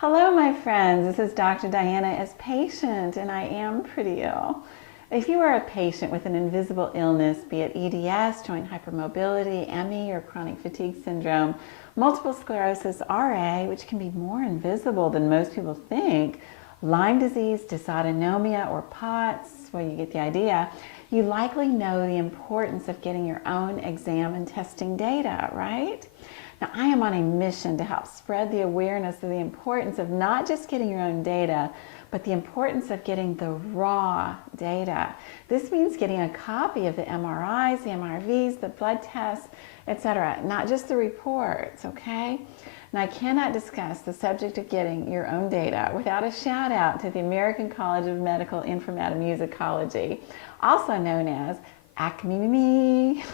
Hello, my friends. This is Dr. Diana as patient, and I am pretty ill. If you are a patient with an invisible illness, be it EDS, joint hypermobility, ME, or chronic fatigue syndrome, multiple sclerosis, RA, which can be more invisible than most people think, Lyme disease, dysautonomia, or POTS, well, you get the idea, you likely know the importance of getting your own exam and testing data, right? Now, I am on a mission to help spread the awareness of the importance of not just getting your own data, but the importance of getting the raw data. This means getting a copy of the MRIs, the MRVs, the blood tests, etc., not just the reports, okay? Now, I cannot discuss the subject of getting your own data without a shout out to the American College of Medical Informatomusicology, also known as ACME.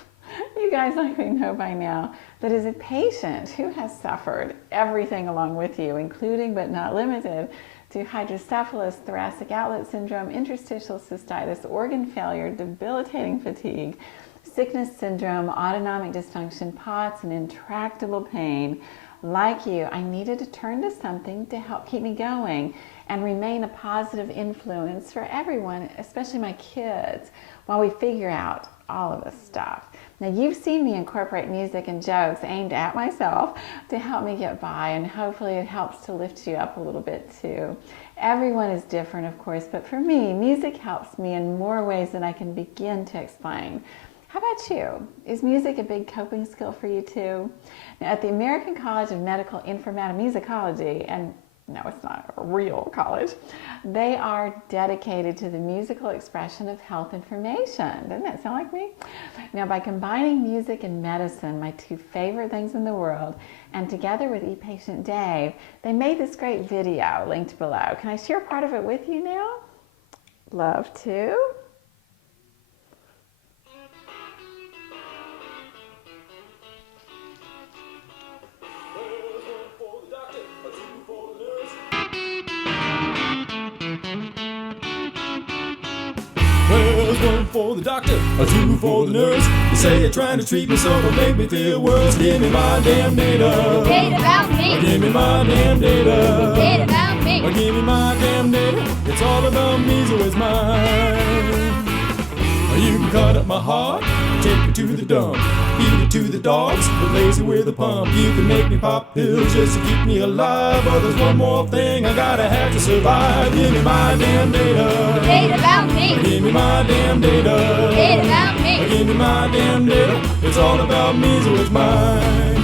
You guys likely know by now that as a patient who has suffered everything along with you, including but not limited to hydrocephalus, thoracic outlet syndrome, interstitial cystitis, organ failure, debilitating fatigue, sickness syndrome, autonomic dysfunction, POTS, and intractable pain, like you, I needed to turn to something to help keep me going and remain a positive influence for everyone, especially my kids, while we figure out all of this stuff. Now, you've seen me incorporate music and jokes aimed at myself to help me get by, and hopefully it helps to lift you up a little bit too. Everyone is different, of course, but for me, music helps me in more ways than I can begin to explain. How about you? Is music a big coping skill for you too? Now, at the American College of Medical Informatomusicology, and no, it's not a real college, they are dedicated to the musical expression of health information. Doesn't that sound like me? Now, by combining music and medicine, my two favorite things in the world, and together with ePatient Dave, they made this great video linked below. Can I share part of it with you now? Love to. Well, there's one for the doctor, a two for the nurse. You say you're trying to treat me, so don't make me feel worse. Give me my damn data. Data about me. Give me my damn data. Data about me. Give me my damn data. It's all about me, so it's mine. You can cut up my heart, take me to the dump, feed it to the dogs, replace it with a pump. You can make me pop pills just to keep me alive, but there's one more thing I gotta have to survive. Give me my damn data. Data about me. Give me my damn data. Data about me. Give me my damn data. It's all about me, so it's mine.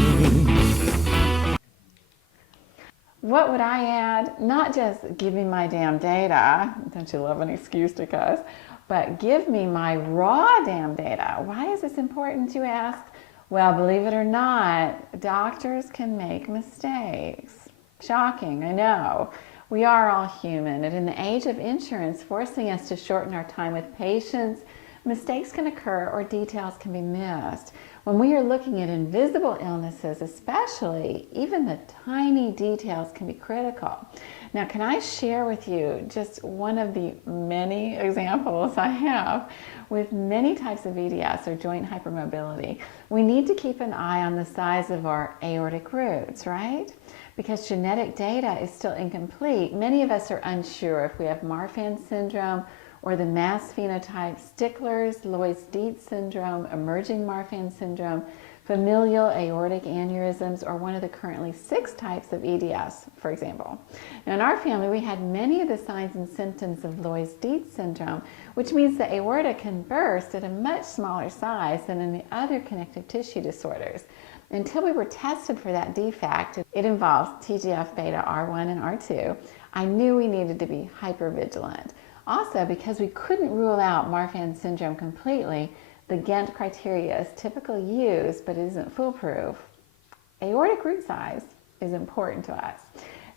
What would I add? Not just give me my damn data, don't you love an excuse to cuss, but give me my raw damn data. Why is this important, you ask? Well, believe it or not, doctors can make mistakes. Shocking, I know. We are all human, and in the age of insurance forcing us to shorten our time with patients, mistakes can occur or details can be missed. When we are looking at invisible illnesses, especially, even the tiny details can be critical. Now, can I share with you just one of the many examples I have with many types of EDS or joint hypermobility? We need to keep an eye on the size of our aortic roots, right? Because genetic data is still incomplete. Many of us are unsure if we have Marfan syndrome or the MAS phenotype, Stickler's, Loeys-Dietz syndrome, emerging Marfan syndrome, familial aortic aneurysms, or one of the currently 6 types of EDS, for example. Now, in our family, we had many of the signs and symptoms of Loeys-Dietz syndrome, which means the aorta can burst at a much smaller size than in the other connective tissue disorders. Until we were tested for that defect, it involves TGF-beta R1 and R2, I knew we needed to be hypervigilant. Also, because we couldn't rule out Marfan syndrome completely, the Ghent criteria is typically used, but it isn't foolproof. Aortic root size is important to us.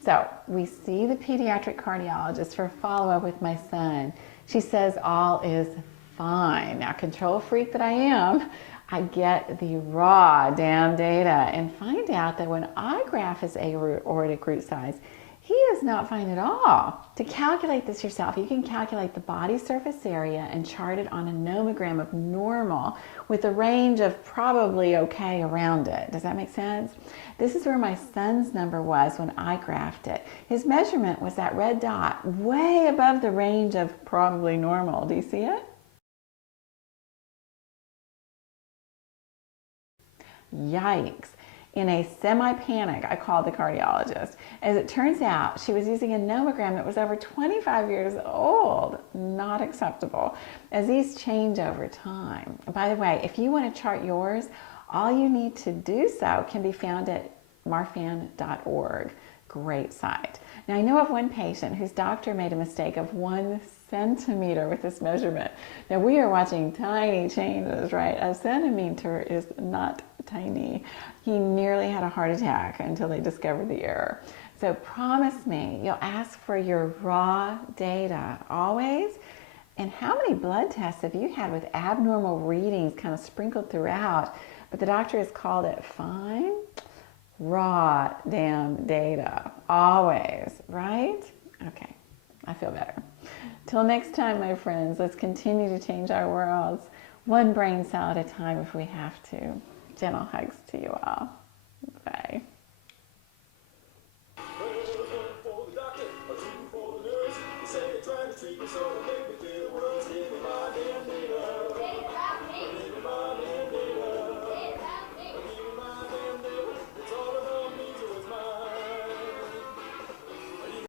So we see the pediatric cardiologist for follow-up with my son. She says all is fine. Now, control freak that I am, I get the raw damn data and find out that when I graph his aortic root size, he is not fine at all. To calculate this yourself, you can calculate the body surface area and chart it on a nomogram of normal with a range of probably okay around it. Does that make sense? This is where my son's number was when I graphed it. His measurement was that red dot way above the range of probably normal. Do you see it? Yikes. In a semi-panic, I called the cardiologist. As it turns out, she was using a nomogram that was over 25 years old. Not acceptable, as these change over time. By the way, if you want to chart yours, all you need to do so can be found at marfan.org. Great site. Now, I know of one patient whose doctor made a mistake of 1 centimeter with this measurement. Now, we are watching tiny changes, right? A centimeter is not tiny. He nearly had a heart attack until they discovered the error. So promise me you'll ask for your raw data always. And how many blood tests have you had with abnormal readings kind of sprinkled throughout, but the doctor has called it fine? Raw damn data, always, right? Okay, I feel better. Till next time, my friends, let's continue to change our worlds, one brain cell at a time if we have to. Gentle hugs to you all. Bye.